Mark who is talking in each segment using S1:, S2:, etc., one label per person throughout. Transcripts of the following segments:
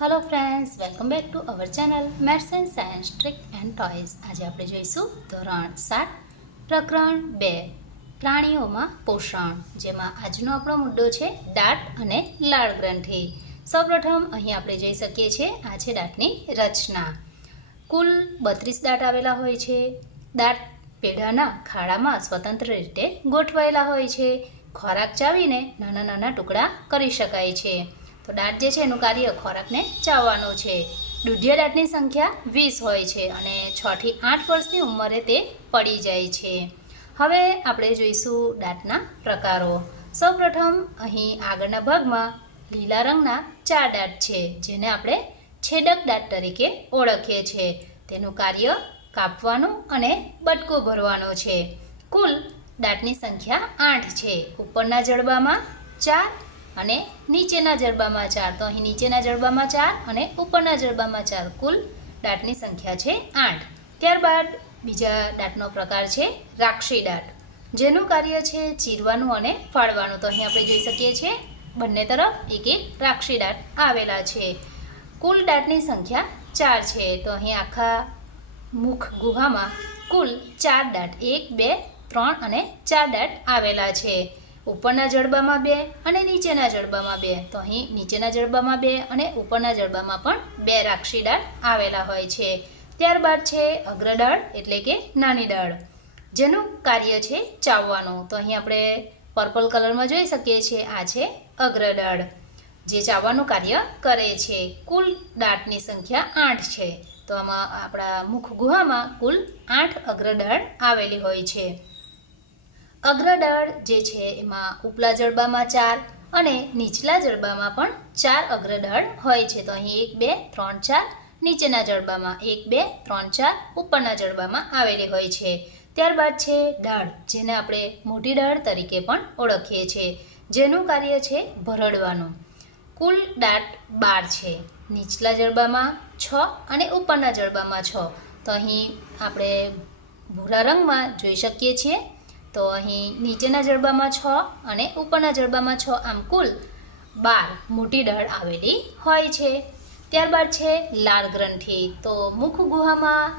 S1: Hello friends welcome back to our channel maths and science trick and toys આજે આપણે જોઈશું ધોરણ સાત, પ્રકરણ બે, પ્રાણીઓમાં પોષણ, જેમાં આજનો આપણો મુદ્દો છે દાંત અને લાળ ગ્રંથિ. સૌપ્રથમ અહીં આપણે જોઈ શકીએ છીએ, આ છે દાંતની રચના. કુલ બત્રીસ દાંત આવેલા હોય છે. દાંત પેઢાના ખાડામાં સ્વતંત્ર રીતે ગોઠવાયેલા હોય છે. ખોરાક ચાવીને નાના નાના ટુકડા કરી શકાય છે. તો દાંત જે છે એનું કાર્ય ખોરાકને ચાવવાનું છે. દુધિયા દાંતની સંખ્યા વીસ હોય છે અને છથી આઠ વર્ષની ઉંમરે તે પડી જાય છે. હવે આપણે જોઈશું દાંતના પ્રકારો. સૌપ્રથમ અહીં આગળના ભાગમાં લીલા રંગના ચાર દાંત છે, જેને આપણે છેદક દાંત તરીકે ઓળખીએ છીએ. તેનું કાર્ય કાપવાનું અને બટકો ભરવાનો છે. કુલ દાંતની સંખ્યા આઠ છે. ઉપરના જડબામાં ચાર અને નીચેના જડબામાં ચાર. તો અહીં નીચેના જડબામાં ચાર અને ઉપરના જડબામાં ચાર. કુલ દાંતની સંખ્યા છે આઠ. ત્યારબાદ બીજા દાંતનો પ્રકાર છે રાક્ષી દાંત. જેનું કાર્ય છે ચીરવાનું અને ફાળવાનું તો અહીં આપણે જોઈ શકીએ છીએ બંને તરફ એક એક રાક્ષી દાંત આવેલા છે. કુલ દાંતની સંખ્યા ચાર છે. તો અહીં આખા મુખ ગુહામાં કુલ ચાર દાંત. એક, બે, ત્રણ અને ચાર દાંત આવેલા છે. ઉપરના જડબામાં બે અને નીચેના જડબામાં બે. તો અહીં નીચેના જડબામાં બે અને ઉપરના જડબામાં પણ બે રાક્ષી દાંત આવેલા હોય છે. ત્યારબાદ છે અગ્રદાળ એટલે કે નાની દાળ જેનું કાર્ય છે ચાવવાનું. તો અહીં આપણે પર્પલ કલરમાં જોઈ શકીએ છીએ, આ છે અગ્રદાળ જે ચાવવાનું કાર્ય કરે છે. કુલ દાંતની સંખ્યા આઠ છે. તો આમાં આપણા મુખ ગુહામાં કુલ આઠ અગ્રદાળ આવેલી હોય છે. અગ્રદળ જે છે એમાં ઉપલા જડબામાં ચાર અને નીચલા જડબામાં પણ ચાર અગ્રદળ હોય છે. તો અહીં એક, બે, ત્રણ, ચાર, નીચેના જડબામાં એક, બે, ત્રણ, ચાર, ઉપરના જડબામાં આવેલી હોય છે. ત્યારબાદ છે દાળ જેને આપણે મોટી દાળ તરીકે પણ ઓળખીએ છીએ, જેનું કાર્ય છે ભરડવાનું. કુલ દાંત બાર છે. નીચલા જડબામાં છ અને ઉપરના જડબામાં છ. તો અહીં આપણે ભૂરા રંગમાં જોઈ શકીએ છીએ. તો અહીં નીચેના જડબામાં છ અને ઉપરના જડબામાં છ આમ કુલ બાર મોટી ડળ આવેલી હોય છે. ત્યારબાદ છે લાળ ગ્રંથિ. તો મુખ ગુહામાં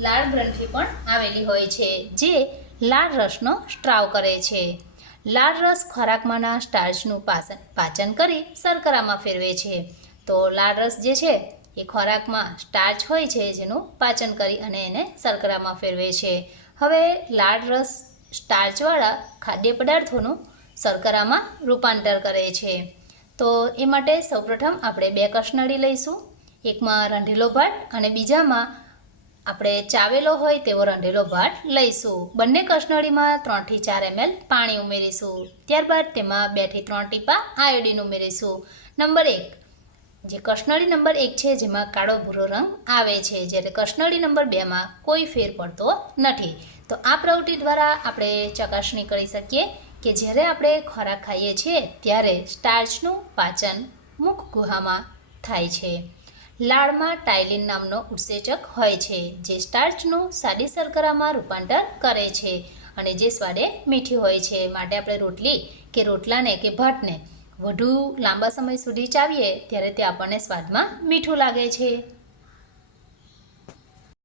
S1: લાળ ગ્રંથિ પણ આવેલી હોય છે, જે લાળ રસનો સ્ત્રાવ કરે છે. લાળ રસ ખોરાકમાંના સ્ટાર્ચનું પાચન પાચન કરી શર્કરામાં ફેરવે છે. તો લાળ રસ જે છે, એ ખોરાકમાં સ્ટાર્ચ હોય છે, જેનું પાચન કરી અને એને શર્કરામાં ફેરવે છે. હવે લાળ રસ સ્ટાર્ચવાળા ખાદ્ય પદાર્થોનું શર્કરામાં રૂપાંતર કરે છે. તો એ માટે સૌપ્રથમ આપણે બે કસનળી લઈશું. એકમાં રંઢેલો ભાત અને બીજામાં આપણે ચાવેલો હોય તેવો રંઢેલો ભાત લઈશું. બંને કસનળીમાં ત્રણથી ચાર એમએલ પાણી ઉમેરીશું. ત્યારબાદ તેમાં બેથી ત્રણ ટીપા આયોડીન ઉમેરીશું. નંબર એક જે કસનળી નંબર એક છે, જેમાં કાળો ભૂરો રંગ આવે છે. જ્યારે કસનળી નંબર બેમાં કોઈ ફેર પડતો નથી. તો આ પ્રવૃત્તિ દ્વારા આપણે ચકાસણી કરી શકીએ કે જ્યારે આપણે ખોરાક ખાઈએ છીએ, ત્યારે સ્ટાર્ચનું પાચન મુખ ગુહામાં થાય છે. લાળમાં ટાઇલિન નામનો ઉત્સેચક હોય છે, જે સ્ટાર્ચનું સાદી શર્કરામાં રૂપાંતર કરે છે અને જે સ્વાદે મીઠી હોય છે. માટે આપણે રોટલી કે રોટલાને કે ભાતને વધુ લાંબા સમય સુધી ચાવીએ ત્યારે તે આપણને સ્વાદમાં મીઠું લાગે છે.